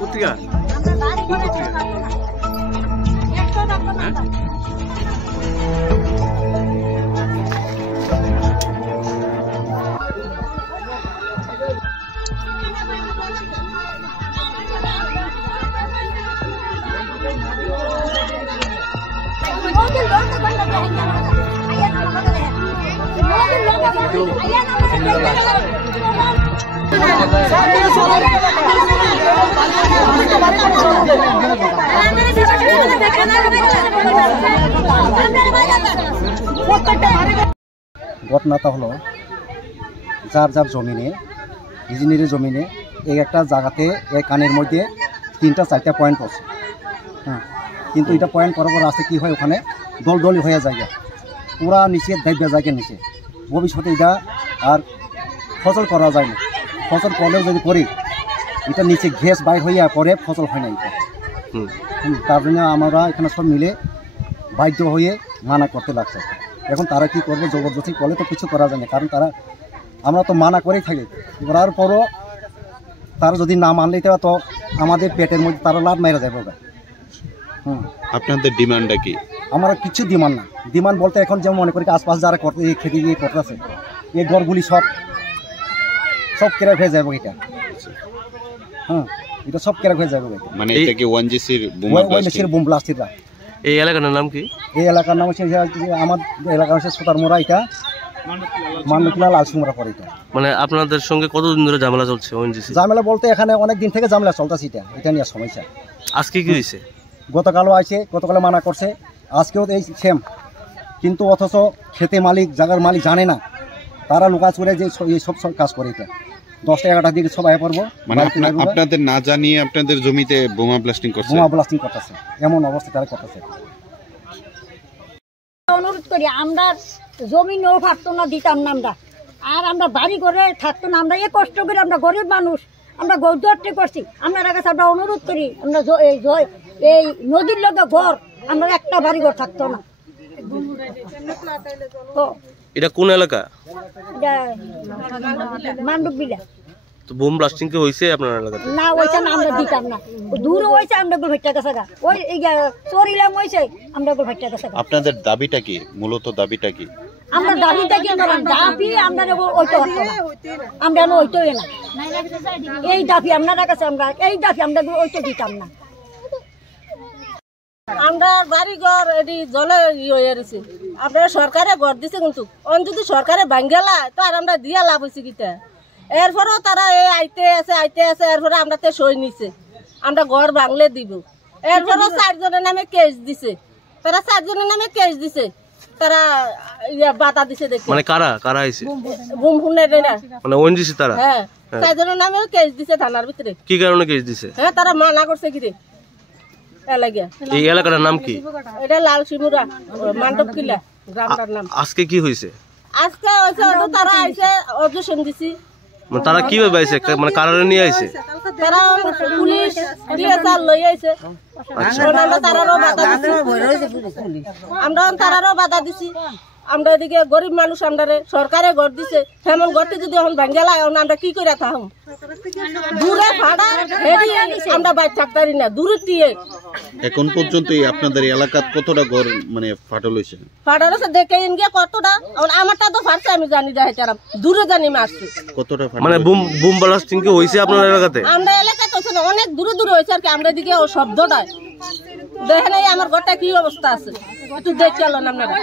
পত্রিকা ঘটনাটা হলো যার যার জমিনে ইঞ্জিনিয়ারের জমিনে এই একটা জায়গাতে এই কানের মধ্যে 3-4টা পয়েন্ট পড়ছে। হ্যাঁ, কিন্তু এটা পয়েন্ট করার পর আসতে কী হয়, ওখানে দলদলি হয়ে যায়, পুরা নিচে দাইবে জায়গা নিচে। ভবিষ্যতে এটা আর ফসল করা যায় না। ফসল করলেও যদি করি এটা নিচে গ্যাস বাইর হইয়া পরে ফসল হয় না এটা। তার জন্য আমরা এখানে সব মিলে বাধ্য হয়ে মানা করতে লাগছে। এখন তারা কি করবে, জবরদস্তি করলে তো কিছু করা যায় না, কারণ তারা আমরা তো মানা করেই থাকি। করার পরও তারা যদি না মানলে তো আমাদের পেটের মধ্যে তারা লাভ মেরে যাবে। আপনাদের ডিমান্ডটা কি? আমরা কিছু ডিমান্ড না। ডিমান্ড বলতে এখন যেমন মনে করি আশপাশ যারা করতে খেতে গিয়ে করতেছে এই ঘরগুলি সব কেরা হয়ে যাবে এটা। হ্যাঁ, এটা সব কেরা হয়ে যাবে। মানে এটা কি ওয়ানজিসির বোম ব্লাস্টাররা। এই এলাকার নাম কি? এই এলাকার নাম হচ্ছে আমার এলাকা হচ্ছে সুতারমোড়া, এটা মান্ডকিলা লালসুমরা পরে। এটা মানে আপনাদের সঙ্গে কতদিন ধরে ঝামেলা চলছে? ঝামেলা বলতে এখানে অনেক দিন থেকে ঝামেলা চলতেছে, এটা নিয়ে সমস্যা। আজকে কি হয়েছে? গতকালও আছে, গতকালে মানা করছে, আজকেও এই সেম। কিন্তু অথচ খেতে মালিক, জায়গার মালিক জানে না, তারা লুকা চুরে যে এই সব কাজ করে। এটা 10টা-11টার দিকে সব আয় পড়বো। মানে আপনাদের না জানিয়ে আপনাদের জমিতে বোমা ব্লাস্টিং করছে? বোমা ব্লাস্টিং করতেছে, এমন অবস্থা তারা করতেছে। অনুরোধ করি, আমরা জমি নেও থাকতো না, দিতাম না আমরা, আর আমরা বাড়ি করে থাকতো না। আমরা কষ্ট করে, আমরা গরিব মানুষ, আমরা গৌরতে করছি। আপনার কাছে আমরা অনুরোধ করি, আমরা এই নদীর লগে ঘর, আমরা একটা বাড়ি ঘর থাকতো না। এটা কোন এলাকা? মান্ডবিলা। তো বোম ব্লাস্টিং কি হয়েছে আপনার এলাকাতে? না, ওইটা না, আমরা দিতাম না। দূরে হয়েছে, আমরা ভেট্টা গেছে গা, ওই চরিলাম হয়েছে, আমরা ভেট্টা গেছে। আপনাদের দাবিটা কি? মূলত দাবিটা কি? আমরা দাবিটা কি? দাবি আমরা ওইটা হতো না, আমরা ওইটাই না। এই দাবি আপনার কাছে, আমরা এই দাবি আমরা ওইটা দিতাম না। আমরা বাড়ি ঘর এটি জলে হয়ে রয়েছে। আপনারা সরকারে ঘর দিছে, কিন্তু যদি সরকারে ভাঙ্গেলা তো আর আমরা দিয়া লাভ হয়েছে কিটা। এরপরেও তারা এই আইতে আছে এরপরে আমরা তো সই নিছে, আমরা ঘর ভাঙলে দিব। এরপরেও 4 জনের নামে কেস দিছে, তারা 4 জনের নামে কেস দিছে, তারা বাধা দিছে। দেখে মানে কারা কারা আইছে? বুম ফুনের না, মানে ওএনজিসি তারা। হ্যাঁ, 4 জনের নামেও কেস দিছে থানার ভিতরে। কি কারণে কেস দিছে? হ্যাঁ, তারা মানা করছে কি রে। এই এলাকার নাম কি? এটা লালসিমুরা, মান্ডবকিলা গ্রামটার নাম। আজকে কি হয়েছে? আজকে তারা আইছে, অবজেকশন দিছি। মানে তারা কিভাবে আইছে? মানে কারারে নিয়ে আইছে? তারা পুলিশ ডিএসআর লই আইছে। আমরা তারারও বাধা দিছি। আমরা এদিকে গরিব মানুষ, আমরা সরকারে ঘর দিছে, তেমন ঘরটি যদি এখন ভাঙ্গেলা আমরা কি করে থাকুম? দূরে ভাড়া আমরা বাইর থাকতারি না, দূরে দিয়ে। এখন পর্যন্ত আপনাদের এলাকাত কতটা ঘর মানে ফাটল হয়েছে? ফাটল হয়েছে দেখে গিয়ে কতটা, আমারটা তো ফাটছে আমি জানি, যাইতাম দূরে জানি মারছি কতটা। মানে বুম ব্লাস্টিং কি হয়েছে আপনার এলাকাতে? আমরা এলাকাতে হচ্ছে না, অনেক দূরে দূরে হয়েছে আর কি। আমরা এদিকে ও শব্দটা দেখেন, আমার ঘরটা কি অবস্থা আছে একটু দেখে এলেন আপনারা।